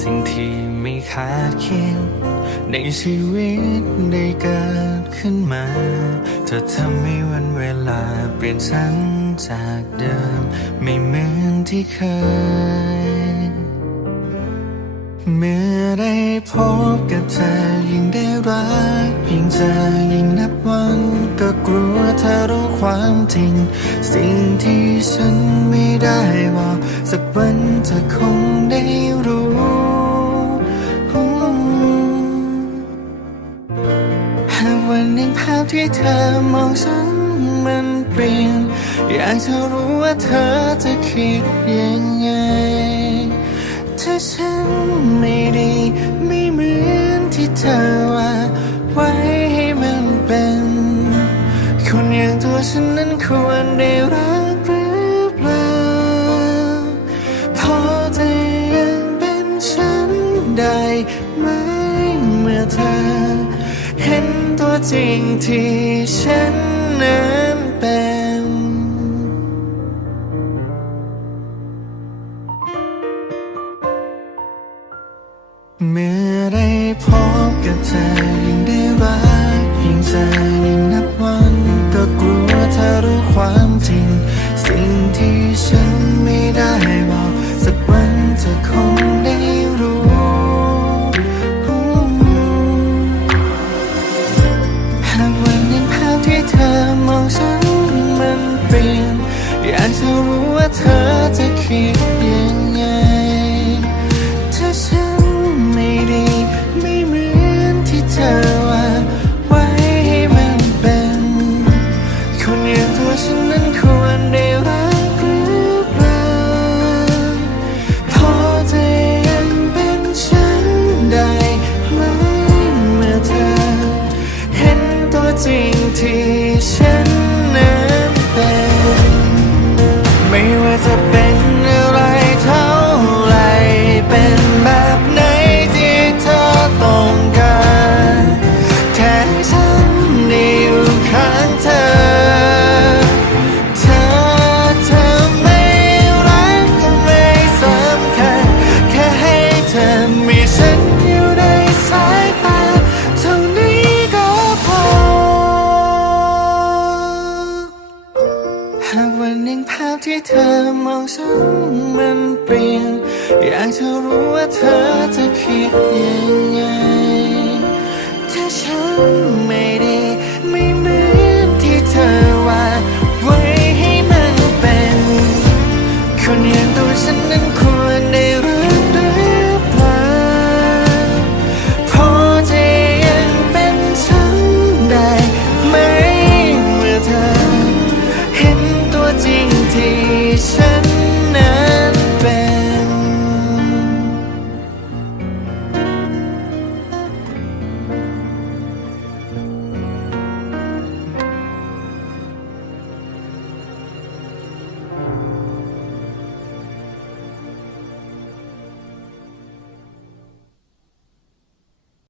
สิ่งที่ไม่คาดคิด ในชีวิตได้เกิดขึ้นมาเธอทำให้วันเวลาเปลี่ยนฉันจากเดิม ไม่เหมือนที่เคย เมื่อได้พบกับเธอยิ่งได้รักยิ่งเจอยิ่งนับวันก็กลัวเธอรู้ความจริง สิ่งที่ฉันไม่ได้บอกสักวันเธอคง หนึ่งภาพที่เธอมองฉันมันเปลี่ยน อยากจะรู้ว่าเธอจะคิดยังไง ถ้าฉันไม่ดีไม่เหมือนที่เธอว่า ไว้ให้มันเป็น คนอย่างตัวฉันนั้นควรได้รักหรือเปล่า พอจะยังเป็นฉันได้ไหมเมื่อเธอเห็น จริงที่ฉันนั้นเป็นเมื่อได้พบกับเธอยิ่งได้รัก คิดยังไง ถ้าฉันไม่ดีไม่เหมือนที่เธอว่า ไว้ให้มันเป็น คนอย่างตัวฉันนั้นควรได้รักหรือเปล่าพอจะยังเป็นฉันได้ไหมเมื่อเธอ เห็นตัวจริงที่ฉันนั้นเป็น ไม่ว่าจะเป็น ที่เธอมองฉันมันเปลี่ยน อยากจะรู้ว่าเธอจะคิดยังไง ถ้าฉันไม่